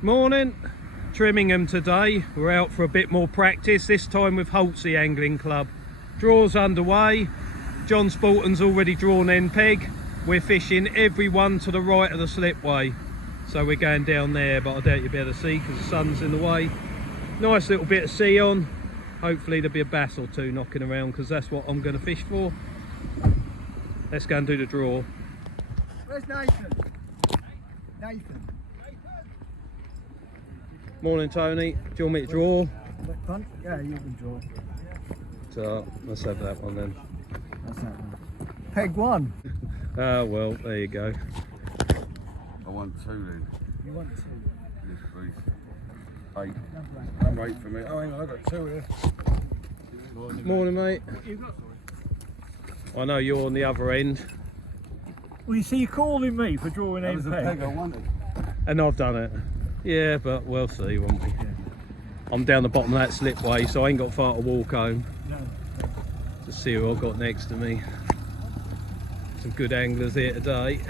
Morning, Trimmingham today. We're out for a bit more practice, this time with Holtsey Angling Club. Draw's underway. John Spalton's already drawn end peg. We're fishing every one to the right of the slipway. So we're going down there, but I doubt you'll be able to see because the sun's in the way. Nice little bit of sea on. Hopefully there'll be a bass or two knocking around because that's what I'm going to fish for. Let's go and do the draw. Where's Nathan? Nathan. Morning, Tony. Do you want me to draw? Yeah, you can draw. So let's have that one then. That's that one. Peg one. Ah, well, there you go. I want two then. You want two? Yes, please. 8. I'm 8 for me. Oh, hang on, I've got 2 here. Morning, mate. I know you're on the other end. Well, you see, you're calling me for drawing That end was the peg. peg I wanted. And I've done it. Yeah, but we'll see, won't we? I'm down the bottom of that slipway, so I ain't got far to walk home. No. To see who I've got next to me. Some good anglers here today.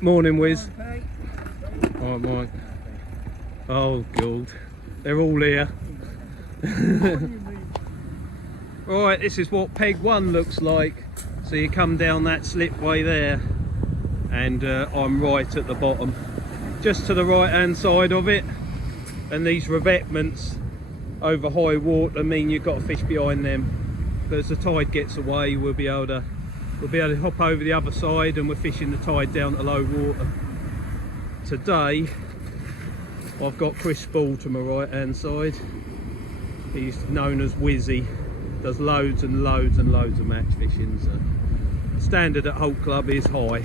Morning, Wiz. Alright, Mike. Oh, God. They're all here. Right, this is what peg one looks like. So you come down that slipway there, and I'm right at the bottom, just to the right hand side of it. And these revetments over high water mean you've got to fish behind them. But as the tide gets away, we'll be able to hop over the other side, and we're fishing the tide down to low water. Today, I've got Chris Ball to my right hand side. He's known as Wizzy. Does loads and loads and loads of match fishing. So standard at Holt Club is high.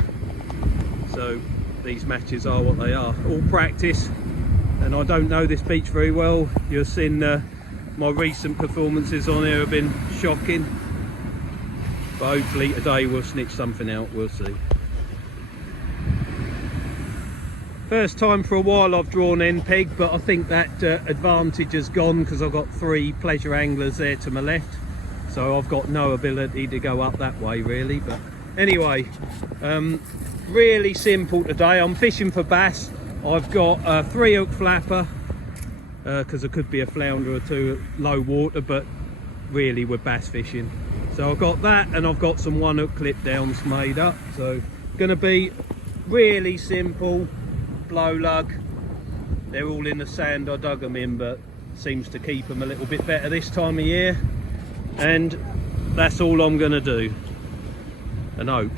So these matches are what they are. All practice. And I don't know this beach very well. You've seen my recent performances on here have been shocking. But hopefully today we'll snitch something out, we'll see. First time for a while I've drawn end peg, but I think that advantage has gone because I've got 3 pleasure anglers there to my left. So I've got no ability to go up that way really. But anyway, really simple today. I'm fishing for bass. I've got a 3-hook flapper because there could be a flounder or two at low water, but really we're bass fishing. So I've got that, and I've got some 1-hook clip downs made up. So gonna be really simple. Blowlug. They're all in the sand I dug them in, but seems to keep them a little bit better this time of year. And that's all I'm gonna do and hope.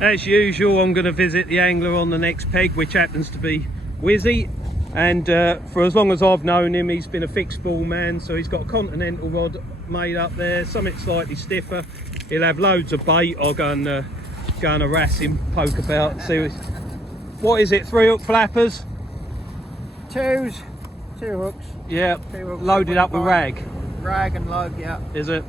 As usual, I'm going to visit the angler on the next peg, which happens to be Wizzy. And for as long as I've known him, he's been a fixed ball man. So he's got a continental rod made up there, something slightly stiffer. He'll have loads of bait. I'll go and harass him, poke about, see what is it, 3-hook flappers? 2 hooks. Yeah, 2 hooks, loaded up with rag. Rag and lug, yeah. Is it?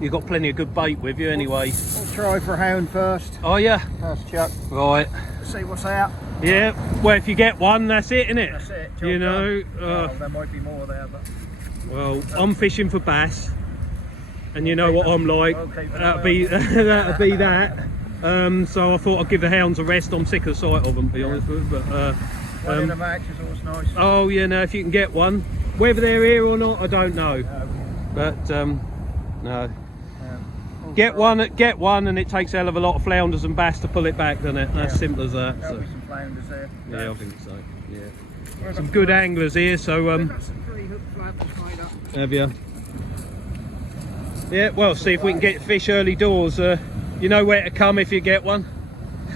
You've got plenty of good bait with you anyway. We'll try for a hound first. Oh yeah? First chuck. Right. See what's out. Yeah, well if you get one, that's it, innit? That's it. You know. Well, there might be more there, but... Well, I'm fishing for bass. And you know what I'm like. That'll be that. So I thought I'd give the hounds a rest. I'm sick of the sight of them, to be honest with you. But, one in a match is always nice. Oh, you know, if you can get one. Whether they're here or not, I don't know. But, no. Get one, and it takes a hell of a lot of flounders and bass to pull it back, doesn't it? That's simple as that. There'll be some flounders there. Yeah, I think so. Yeah. Some good anglers here, so We've got some 3-hook flappers made up. have you? Yeah, well, see if we can get fish early doors. You know where to come if you get one.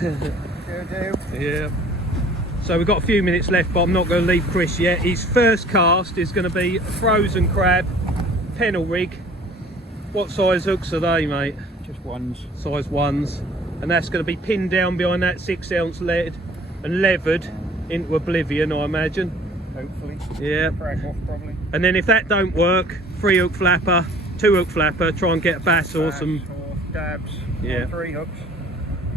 Do. Yeah. So we've got a few minutes left, but I'm not going to leave Chris yet. His first cast is going to be a frozen crab, pennel rig. What size hooks are they, mate? Just ones. Size 1s. And that's going to be pinned down behind that 6-ounce lead and levered into oblivion, I imagine. Hopefully. Yeah. Crack off probably. And then if that don't work, 3-hook flapper, 2-hook flapper, try and get a bass or some... Or dabs. Yeah. 3 hooks.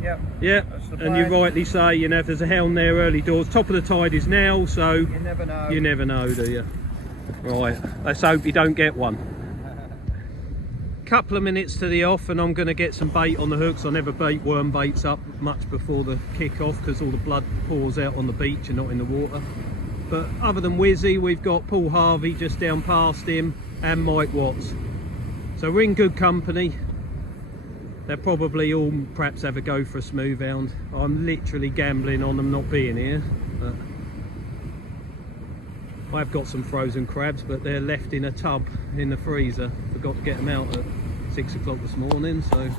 Yep. Yeah, and you rightly say, you know, if there's a hound there early doors, top of the tide is now, so... You never know. You never know, do you? Right, let's hope you don't get one. Couple of minutes to the off and I'm going to get some bait on the hooks. I never bait worm baits up much before the kick off because all the blood pours out on the beach and not in the water. But other than Wizzy, we've got Paul Harvey just down past him and Mike Watts. So we're in good company. They'll probably all perhaps have a go for a smooth hound. I'm literally gambling on them not being here. But I've got some frozen crabs, but they're left in a tub in the freezer. Forgot to get them out at 6 o'clock this morning, so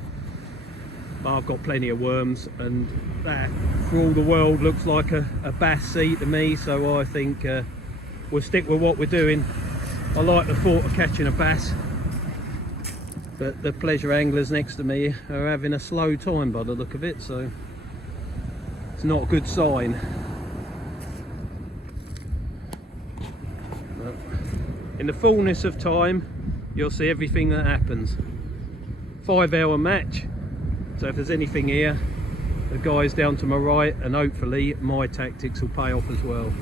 but I've got plenty of worms, and that for all the world looks like a bass seat to me, so I think we'll stick with what we're doing. I like the thought of catching a bass, but the pleasure anglers next to me are having a slow time by the look of it, so it's not a good sign. In the fullness of time, you'll see everything that happens. 5-hour match, so if there's anything here, the guys down to my right, and hopefully my tactics will pay off as well.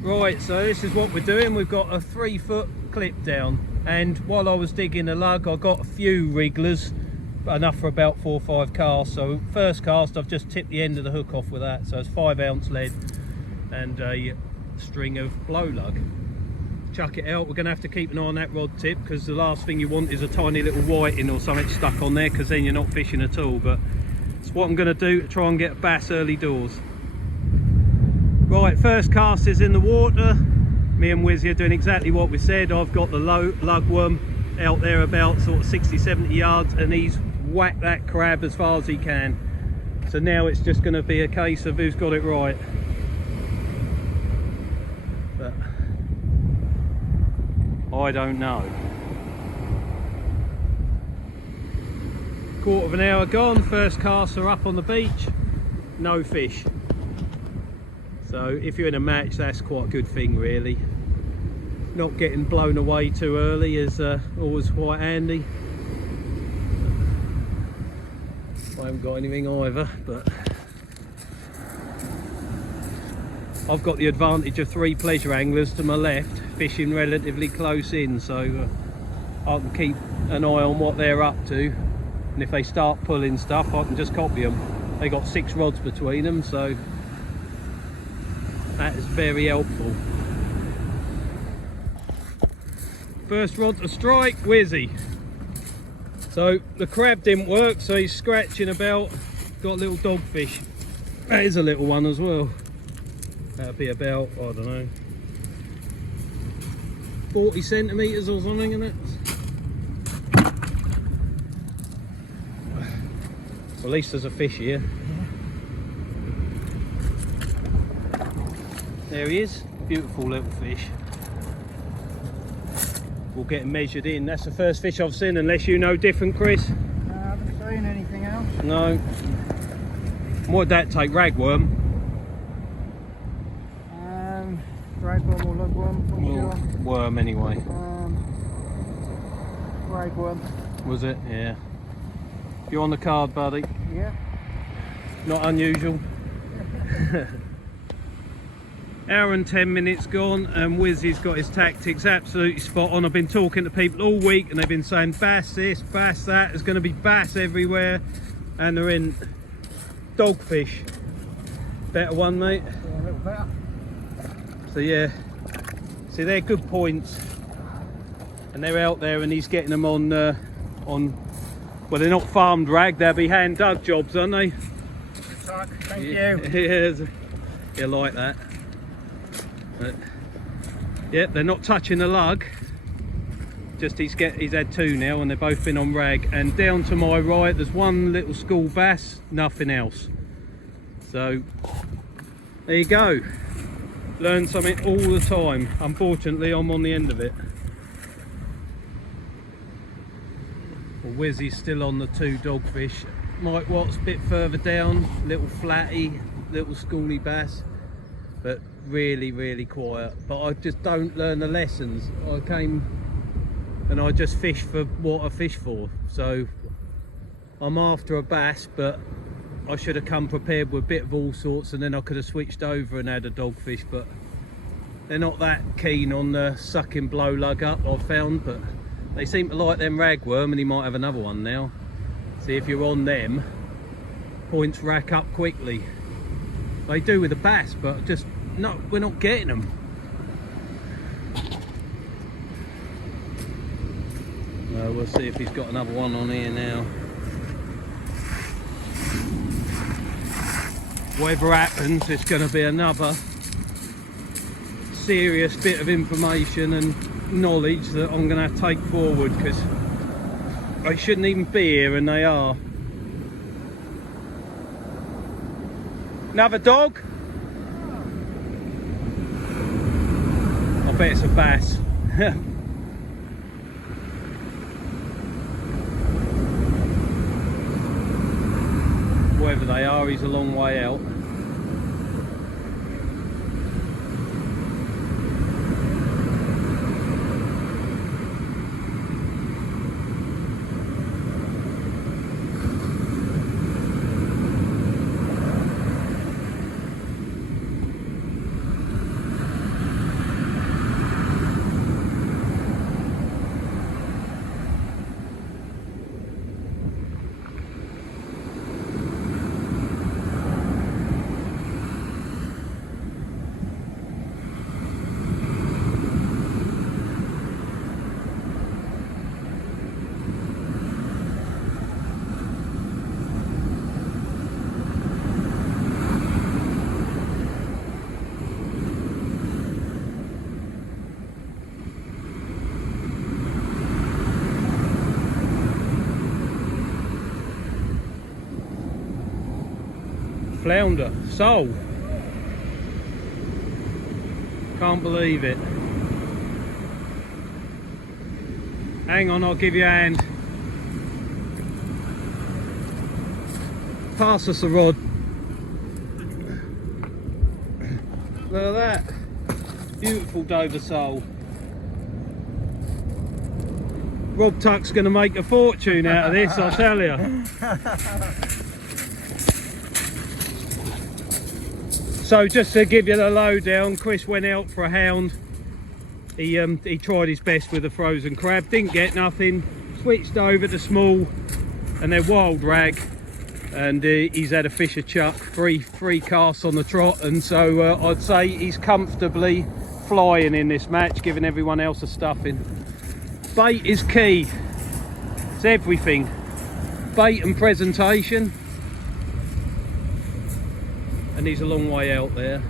Right, so this is what we're doing. We've got a 3-foot clip down, and while I was digging the lug, I got a few wrigglers, enough for about 4 or 5 casts. So first cast, I've just tipped the end of the hook off with that, so it's 5-ounce lead and a string of Blowlug. Chuck it out. We're going to have to keep an eye on that rod tip, because the last thing you want is a tiny little whiting or something stuck on there, because then you're not fishing at all. But it's what I'm going to do to try and get a bass early doors. Right, first cast is in the water. Me and Wizzy are doing exactly what we said. I've got the lugworm out there about sort of 60-70 yards, and he's whacked that crab as far as he can. So now it's just going to be a case of who's got it right. But I don't know. Quarter of an hour gone, first casts are up on the beach, no fish. So if you're in a match, that's quite a good thing really. Not getting blown away too early is always quite handy. I haven't got anything either, but I've got the advantage of 3 pleasure anglers to my left, fishing relatively close in, so I can keep an eye on what they're up to, and if they start pulling stuff, I can just copy them. They got 6 rods between them, so that is very helpful. First rod to strike, Wizzy. So the crab didn't work, so he's scratching about. Got a little dogfish. That is a little one as well. That'll be about, I don't know, 40 centimetres or something, isn't it? Well, at least there's a fish here. There he is, beautiful little fish. We'll get him measured in. That's the first fish I've seen, unless you know different, Chris. No, I haven't seen anything else. No. What'd that take, ragworm? Ragworm or lugworm, I'm sure. Worm anyway. Ragworm. Was it? Yeah. You on the card, buddy? Yeah. Not unusual. Hour and 10 minutes gone, and Wizzy's got his tactics absolutely spot on. I've been talking to people all week and they've been saying bass this, bass that, there's going to be bass everywhere, and they're in. Dogfish. Better one, mate. Yeah, a little better. So yeah, see, they're good points, and they're out there, and he's getting them on well, they're not farmed rag, they'll be hand dug jobs, aren't they? Thank you. Yeah, like that. But, yeah, they're not touching the lug. Just he's had 2 now, and they've both been on rag. And down to my right, there's one little school bass, nothing else. So there you go. Learn something all the time. Unfortunately, I'm on the end of it. Well, Wizzy's still on the 2 dogfish. Mike Watts a bit further down, little flatty, little schooly bass, but really quiet. But I just don't learn the lessons. I came and I just fish for what I fish for. So I'm after a bass, but I should have come prepared with a bit of all sorts, and then I could have switched over and had a dogfish. But they're not that keen on sucking Blowlug up, I've found. But They seem to like them ragworm, and he might have another one now. See, if you're on them, points rack up quickly. They do with the bass, but just no, we're not getting them. We'll see if he's got another one on here now. Whatever happens, it's going to be another serious bit of information and knowledge that I'm going to have to take forward, because they shouldn't even be here and they are. Another dog? I bet it's a bass. Wherever they are, he's a long way out. Flounder, sole. Can't believe it. Hang on, I'll give you a hand. Pass us the rod. Look at that. Beautiful Dover sole. Rob Tuck's going to make a fortune out of this, I'll tell you. So just to give you the lowdown, Chris went out for a hound. He tried his best with a frozen crab, didn't get nothing. Switched over to small, and they're wild rag. And he's had a fisher chuck, three casts on the trot, and so I'd say he's comfortably flying in this match, giving everyone else a stuffing. Bait is key. It's everything. Bait and presentation. And he's a long way out there.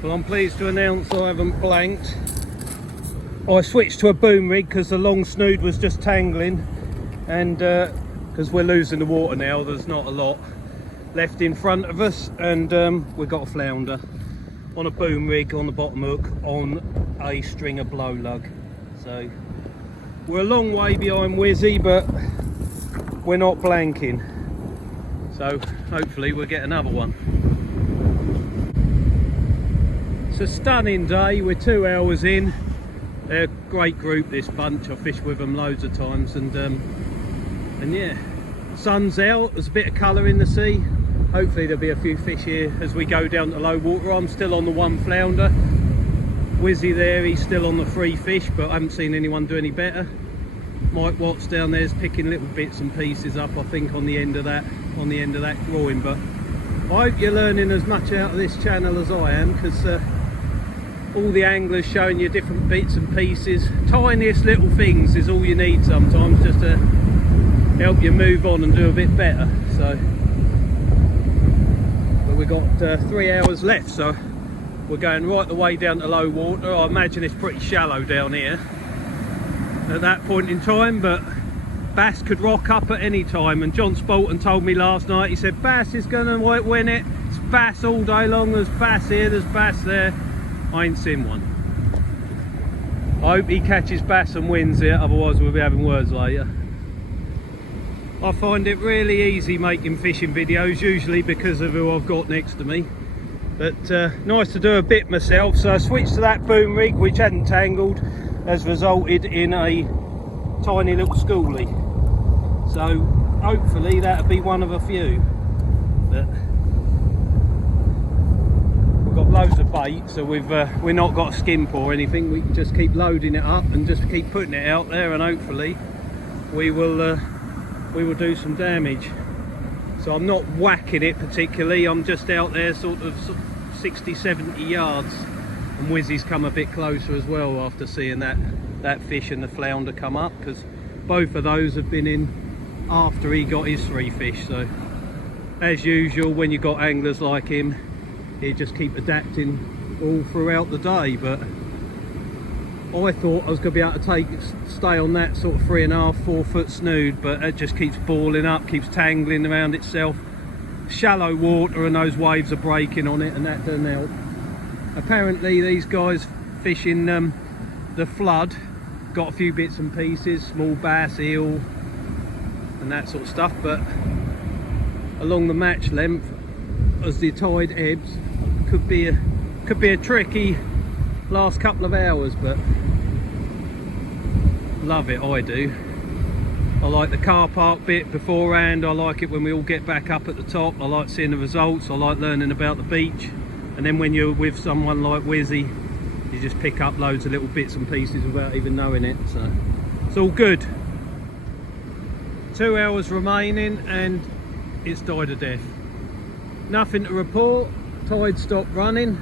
Well, I'm pleased to announce I haven't blanked. I switched to a boom rig because the long snood was just tangling, and because we're losing the water now, there's not a lot left in front of us, and we've got a flounder on a boom rig on the bottom hook on a string of Blowlug. So we're a long way behind Wizzy, but we're not blanking. So hopefully we'll get another one. It's a stunning day. We're 2 hours in. They're a great group, this bunch. I've fished with them loads of times, and yeah, sun's out. There's a bit of colour in the sea. Hopefully there'll be a few fish here as we go down to low water. I'm still on the one flounder. Wizzy there, he's still on the 3 fish, but I haven't seen anyone do any better. Mike Watts down there's picking little bits and pieces up, I think, on the end of that drawing. But I hope you're learning as much out of this channel as I am, because all the anglers showing you different bits and pieces, tiniest little things is all you need sometimes, just to help you move on and do a bit better. So, but we've got 3 hours left, so we're going right the way down to low water. I imagine it's pretty shallow down here at that point in time, but bass could rock up at any time. And John Spalton told me last night, he said bass is gonna win it. It's bass all day long. There's bass here, there's bass there. I ain't seen one. I hope he catches bass and wins it, otherwise we'll be having words later. I find it really easy making fishing videos, usually because of who I've got next to me, but nice to do a bit myself. So I switched to that boom rig, which hadn't tangled, has resulted in a tiny little schoolie. So hopefully that'll be one of a few. But we've got loads of bait, so we've not got a skimp or anything. We can just keep loading it up and just keep putting it out there, and hopefully we will do some damage. So I'm not whacking it particularly, I'm just out there sort of 60-70 yards, and Wizzy's come a bit closer as well after seeing that fish and the flounder come up, because both of those have been in after he got his 3 fish. So as usual, when you've got anglers like him, he just keep adapting all throughout the day. But I thought I was going to be able to stay on that sort of 3.5-4 foot snood, but it just keeps balling up, keeps tangling around itself. Shallow water and those waves are breaking on it, and that doesn't help. Apparently these guys fishing the flood got a few bits and pieces, small bass, eel and that sort of stuff, but along the match length, as the tide ebbs, could be a tricky last couple of hours. But love it, I do. I like the car park bit beforehand, I like it when we all get back up at the top, I like seeing the results, I like learning about the beach, and then when you're with someone like Wizzy, you just pick up loads of little bits and pieces without even knowing it. So it's all good. 2 hours remaining and it's died a death. Nothing to report, tide stopped running,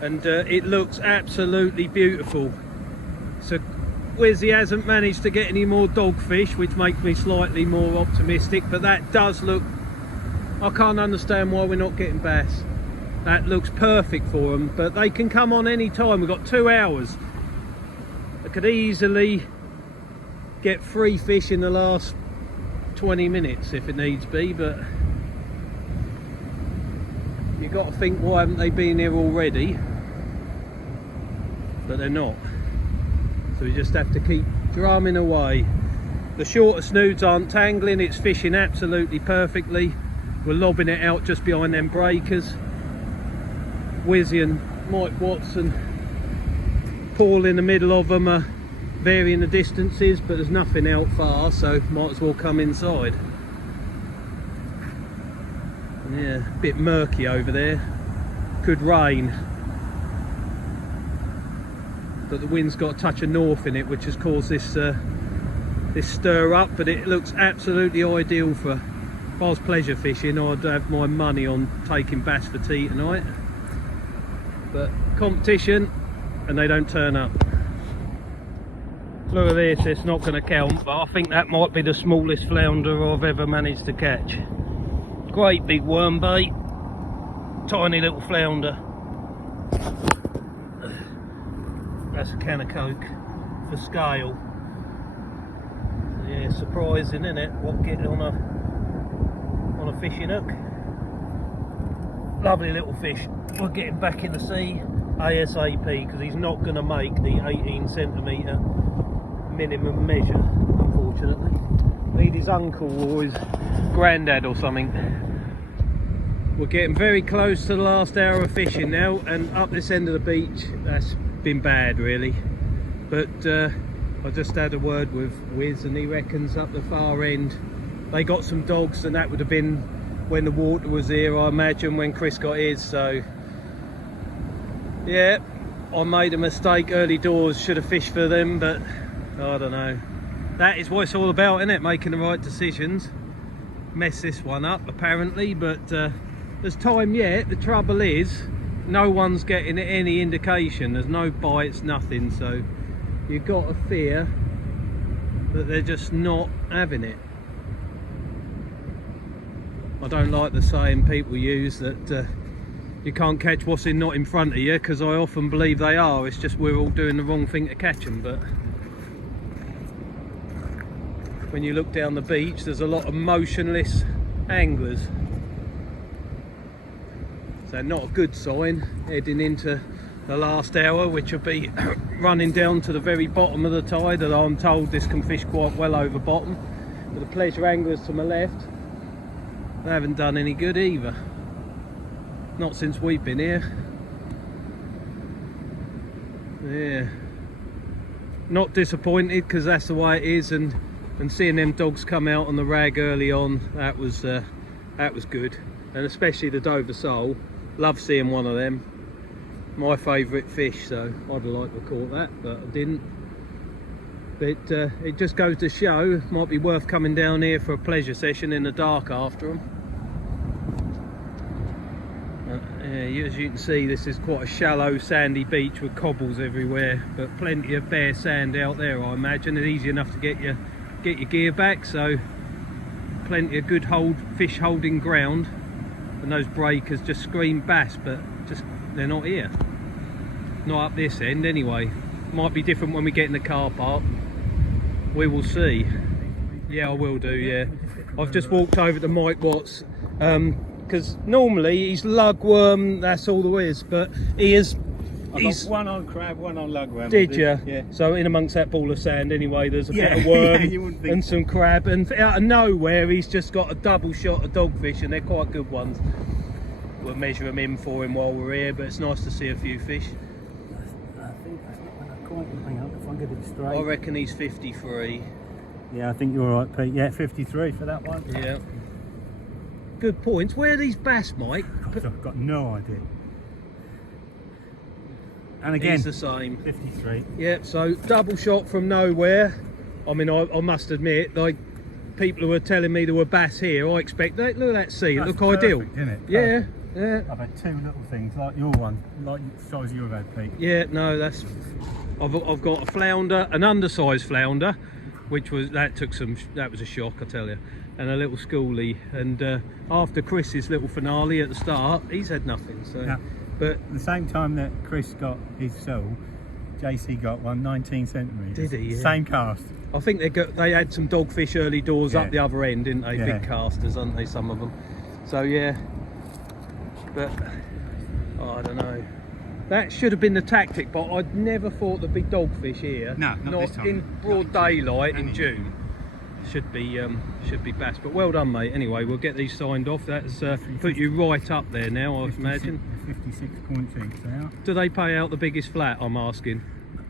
and it looks absolutely beautiful. So Wizzy hasn't managed to get any more dogfish, which makes me slightly more optimistic, but that does look, I can't understand why we're not getting bass. That looks perfect for them, but they can come on any time. We've got 2 hours. I could easily get 3 fish in the last 20 minutes if it needs be, but you've got to think, why haven't they been here already? But they're not. So we just have to keep drumming away. The shorter snoods aren't tangling, it's fishing absolutely perfectly. We're lobbing it out just behind them breakers. Wizzy and Mike Watson, Paul in the middle of them, are varying the distances, but there's nothing out far, so might as well come inside. Yeah, a bit murky over there, could rain, but the wind's got a touch of north in it, which has caused this this stir up. But it looks absolutely ideal for, if I was pleasure fishing, I'd have my money on taking bass for tea tonight. But competition, and they don't turn up. Look at this, it's not going to count, but I think that might be the smallest flounder I've ever managed to catch. Great big worm bait, tiny little flounder. That's a can of Coke for scale. Yeah, surprising, isn't it? What get on a fishing hook. Lovely little fish. We'll get him back in the sea ASAP, because he's not going to make the 18cm minimum measure, unfortunately. Need his uncle or his granddad or something. We're getting very close to the last hour of fishing now, and up this end of the beach, that's been bad really. But I just had a word with Wiz, and he reckons up the far end they got some dogs, and that would have been when the water was here, I imagine, when Chris got his. So yeah, I made a mistake early doors, should have fished for them, but I don't know. That is what it's all about, isn't it? Making the right decisions. Mess this one up apparently, but there's time yet. The trouble is, no one's getting any indication. There's no bites, nothing, so you've got to fear that they're just not having it. I don't like the saying people use that you can't catch what's not in front of you, because I often believe they are. It's just we're all doing the wrong thing to catch them. But when you look down the beach, there's a lot of motionless anglers, so not a good sign heading into the last hour, which will be running down to the very bottom of the tide. Although I'm told this can fish quite well over bottom. But the pleasure anglers to my left, they haven't done any good either, not since we've been here. Yeah, not disappointed, because that's the way it is, and seeing them dogs come out on the rag early on, that was good. And especially the Dover sole, Love seeing one of them. My favourite fish, so I'd have liked to have caught that, but I didn't. But it just goes to show, might be worth coming down here for a pleasure session in the dark after them. Yeah, as you can see, this is quite a shallow sandy beach with cobbles everywhere, but plenty of bare sand out there. I imagine it's easy enough to get your gear back, so plenty of good fish holding ground. And those breakers just scream bass, but just they're not here, not up this end anyway. Might be different when we get in the car park, we will see. Yeah, I will do. Yeah, I've just walked over to Mike Watts, because normally he's lugworm, that's all there is, but he's got one on crab, one on lugworm. Did you? Yeah. So in amongst that ball of sand anyway, there's a bit of worm and some crab, and out of nowhere he's just got a double shot of dogfish, and they're quite good ones. We'll measure them in for him while we're here, but it's nice to see a few fish. I think that's not going to quite hang up if I get it straight. I reckon he's 53. Yeah, I think you're right, Pete. Yeah, 53 for that one. Yeah. Good points. Where are these bass, Mike? I've got no idea. And again, he's the same. 53. Yeah, so double shot from nowhere. I mean, I must admit, like, people who were telling me there were bass here, I expect that. Look at that sea, it look ideal. Isn't it? Yeah, yeah. I've had two little things like your one, like the size you've had, Pete. Yeah, no, that's. I've got a flounder, an undersized flounder, which was that was a shock, I tell you, and a little schoolie. And after Chris's little finale at the start, he's had nothing. So, yeah. But at the same time that Chris got his soul, JC got one 19 centimetres. Did he? Yeah. Same cast. I think they had some dogfish early doors up the other end, didn't they? Yeah. Big casters, aren't they, some of them? So yeah, but I don't know. That should have been the tactic, but I'd never thought there'd be dogfish here. No, not this time. In broad daylight in June. Should be bass. But well done, mate. Anyway, we'll get these signed off. That's put you right up there now, I imagine. 56 points each now. Do they pay out the biggest flat? I'm asking.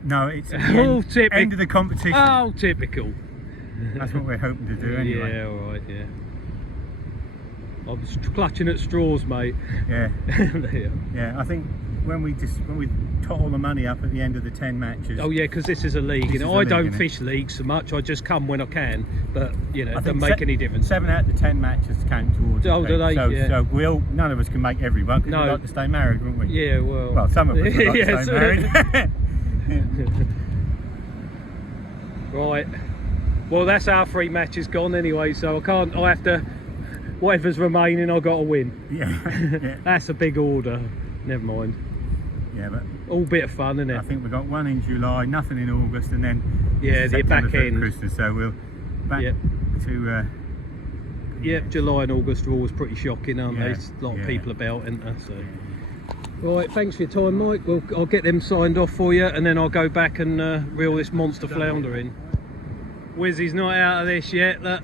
No, it's the end of the competition. Oh, typical. That's what we're hoping to do anyway. Yeah, all right, yeah. I was clutching at straws, mate. Yeah. Yeah, I think when we tot all the money up at the end of the 10 matches. Oh yeah, because this is a league. This is I don't innit? fish leagues so much. I just come when I can. But you know, I it think doesn't make any difference. 7 out of the 10 matches count towards. Oh, do they? So, Yeah. so none of us can make everyone because No. we'd like to stay married, wouldn't we? Yeah, well. Well, some of us would like Yeah, to stay married. Right. Well, that's our 3 matches gone anyway. So I have to. Whatever's remaining, I've got to win. Yeah. That's a big order. Never mind. Yeah, but All bit of fun, isn't it? I think we've got 1 in July, nothing in August, and then Yeah, the September back for end. Christmas. So we'll back Yep. to. Yep, July and August are always pretty shocking, aren't they? Yeah, There's a lot of yeah. people about, isn't there? So. Right, thanks for your time, Mike. I'll get them signed off for you, and then I'll go back and reel this monster flounder in. Wizzy's not out of this yet. Look,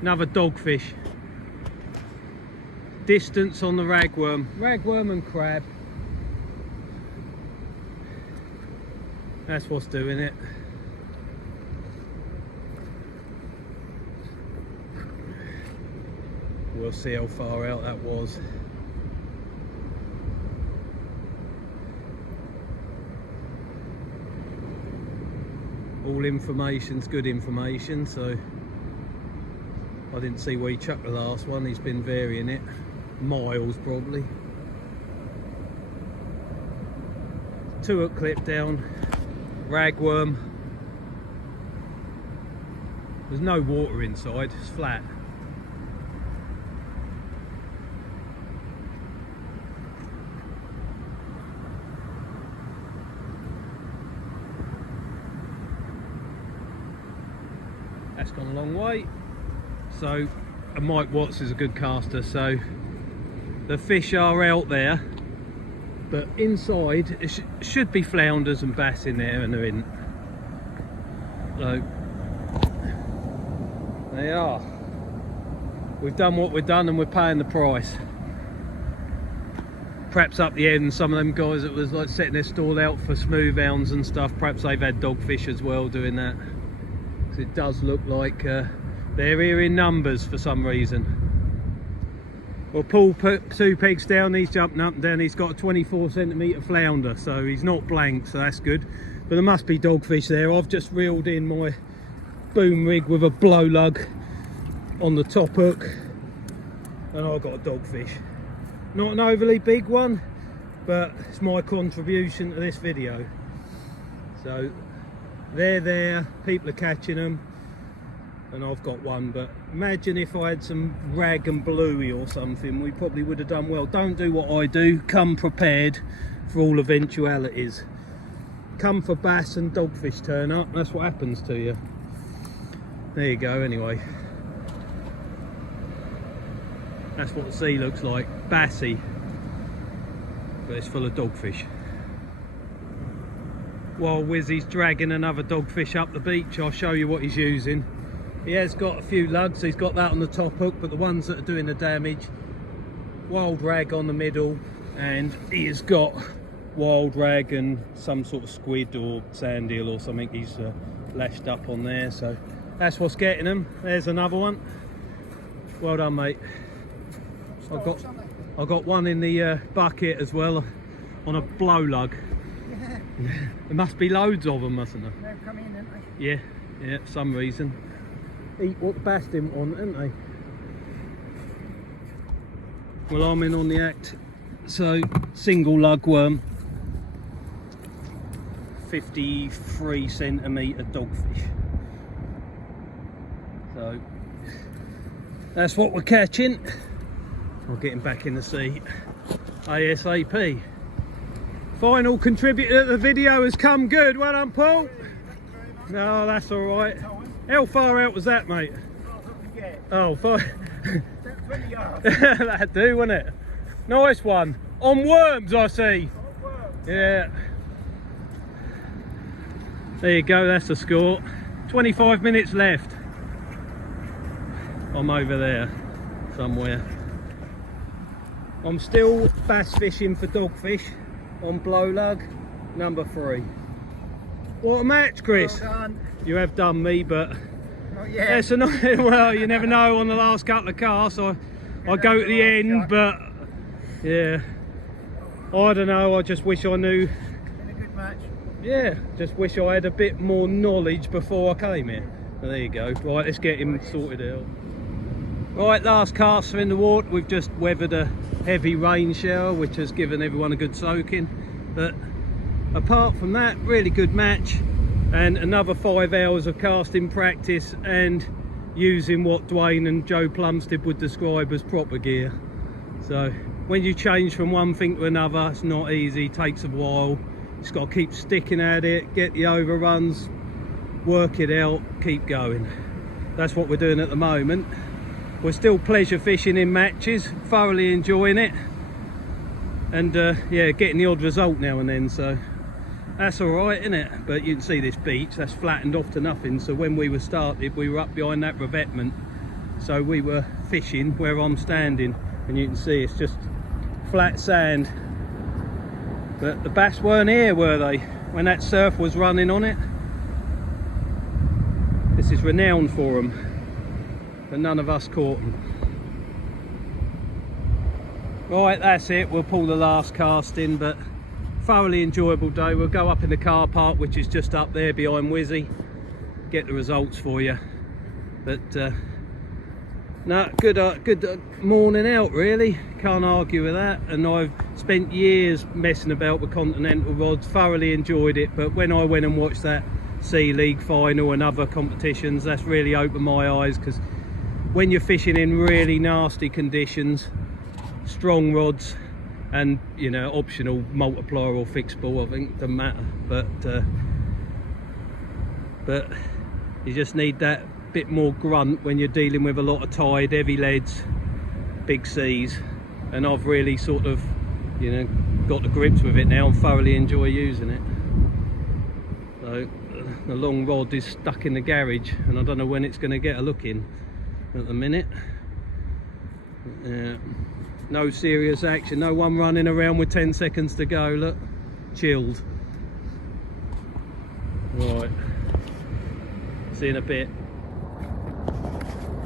another dogfish. Distance on the ragworm and crab. That's what's doing it. We'll see how far out that was. All information's good information, so I didn't see where he chucked the last one. He's been varying it. Miles probably. 2 hook clip down, ragworm. There's no water inside, it's flat. That's gone a long way. So, and Mike Watts is a good caster, so the fish are out there, but inside it should be flounders and bass in there, and they're in. So they are. We've done what we've done, and we're paying the price. Perhaps up the end, some of them guys that was like setting their stall out for smooth hounds and stuff, perhaps they've had dogfish as well doing that. So it does look like they're here in numbers for some reason. Well, Paul put 2 pegs down, he's jumping up and down. He's got a 24cm flounder, so he's not blank, so that's good. But there must be dogfish there. I've just reeled in my boom rig with a Blowlug on the top hook, and I've got a dogfish. Not an overly big one, but it's my contribution to this video. So they're there, people are catching them, and I've got one. But imagine if I had some rag and bluey or something, we probably would have done well. Don't do what I do, come prepared for all eventualities. Come for bass and dogfish turn up, that's what happens to you. There you go. Anyway, that's what the sea looks like, bassy, but it's full of dogfish. While Wizzy's dragging another dogfish up the beach, I'll show you what he's using. He has got a few lugs, he's got that on the top hook, but the ones that are doing the damage, wild rag on the middle, and he has got wild rag and some sort of squid or sand eel or something he's lashed up on there. So that's what's getting them. There's another one. Well done, mate. I've got one in the bucket as well on a Blowlug. Yeah. There must be loads of them, mustn't there? They've come in, haven't they? Yeah, for some reason. Eat what the bass didn't want, didn't they? Well, I'm in on the act. So, single lugworm, 53cm dogfish. So, that's what we're catching. I'll get him back in the sea ASAP. Final contributor to the video has come good. Well done, Paul. No, that's all right. How far out was that, mate? Oh, 5. 20 yards. That'd do, wouldn't it? Nice one. On worms, I see. Yeah. There you go, that's the score. 25 minutes left. I'm over there somewhere. I'm still bass fishing for dogfish on Blowlug, number 3. What a match, Chris. Well done. You have done me, but Not yet. that's annoying. Well, you never know on the last couple of casts. I go to the end, but yeah, I don't know. I just wish I knew. Been a good match. Yeah, just wish I had a bit more knowledge before I came here. Well, there you go. Right, let's get him sorted out. Right, last cast are in the water. We've just weathered a heavy rain shower, which has given everyone a good soaking. But apart from that, really good match, and another 5 hours of casting practice and using what Dwayne and Joe Plumstead would describe as proper gear. So when you change from one thing to another, it's not easy, it takes a while. Just got to keep sticking at it, get the overruns, work it out, keep going. That's what we're doing at the moment. We're still pleasure fishing in matches, thoroughly enjoying it, and yeah, getting the odd result now and then, so that's all right, isn't it? But you can see this beach, that's flattened off to nothing. So when we were started, we were up behind that revetment, so we were fishing where I'm standing, and you can see it's just flat sand. But the bass weren't here, were they, when that surf was running on it? This is renowned for them, but none of us caught them. Right, that's it. We'll pull the last cast in, but thoroughly enjoyable day. We'll go up in the car park, which is just up there behind Wizzy, get the results for you. But no, good morning out, really. Can't argue with that. And I've spent years messing about with continental rods, thoroughly enjoyed it. But when I went and watched that Sea League final and other competitions, that's really opened my eyes, because when you're fishing in really nasty conditions, strong rods and, you know, optional multiplier or fixed ball, I think, doesn't matter, but you just need that bit more grunt when you're dealing with a lot of tide, heavy leads, big seas. And I've really sort of, you know, got the grips with it now and thoroughly enjoy using it. So the long rod is stuck in the garage, and I don't know when it's going to get a look in at the minute. No serious action, no one running around with 10 seconds to go. Look, chilled. Right, see you in a bit.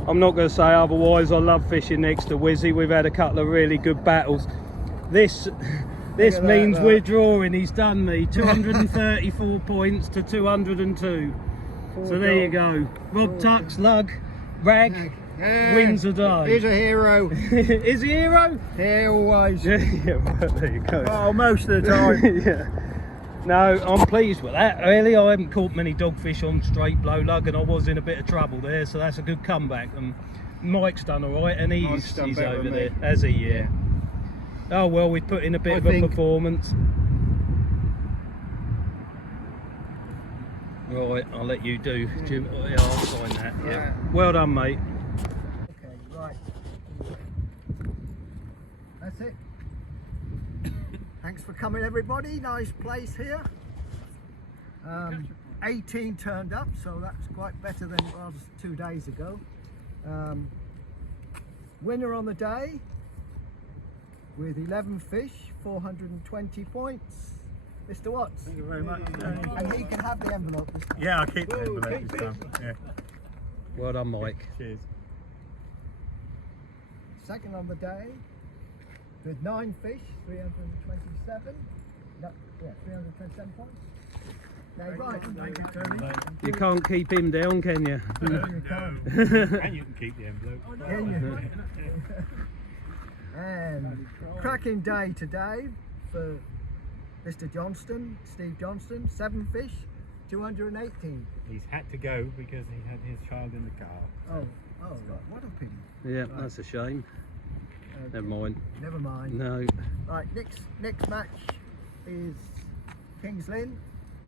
I'm not going to say otherwise. I love fishing next to Wizzy. We've had a couple of really good battles. This means we're drawing. He's done me 234 points to 202. So there you go. Rob Tucks, Lug, Rag, wins the day. He's a hero. Is he a hero? Yeah, always. Yeah, well, there you go. Oh, most of the time. Yeah. No, I'm pleased with that. Really, I haven't caught many dogfish on straight Blowlug, and I was in a bit of trouble there, so that's a good comeback. And Mike's done all right, and he's over there, has he? Yeah. Oh well, we put in a bit of a performance. Right, I'll let you do, Jim. Oh, yeah, I'll sign that. Yeah. Well done, mate. Okay, right. That's it. Thanks for coming, everybody. Nice place here. 18 turned up, so that's quite better than it was 2 days ago. Winner on the day with 11 fish, 420 points. Mr. Watts. Thank you very much. And he can have the envelope this time. Yeah, I'll keep the envelope this time. Yeah. Well done, Mike. Cheers. Second on the day with 9 fish, 327. No, yeah, 327 points. Now, right. Thank you, Tony. You can't keep him down, can you? You can't. And you can keep the envelope. Can you? And cracking day today for Mr. Johnston, Steve Johnston. 7 fish, 218. He's had to go because he had his child in the car. Oh, right. What a pity. Yeah, that's a shame. Okay. Never mind. Never mind. No. Right, next match is Kings Lynn.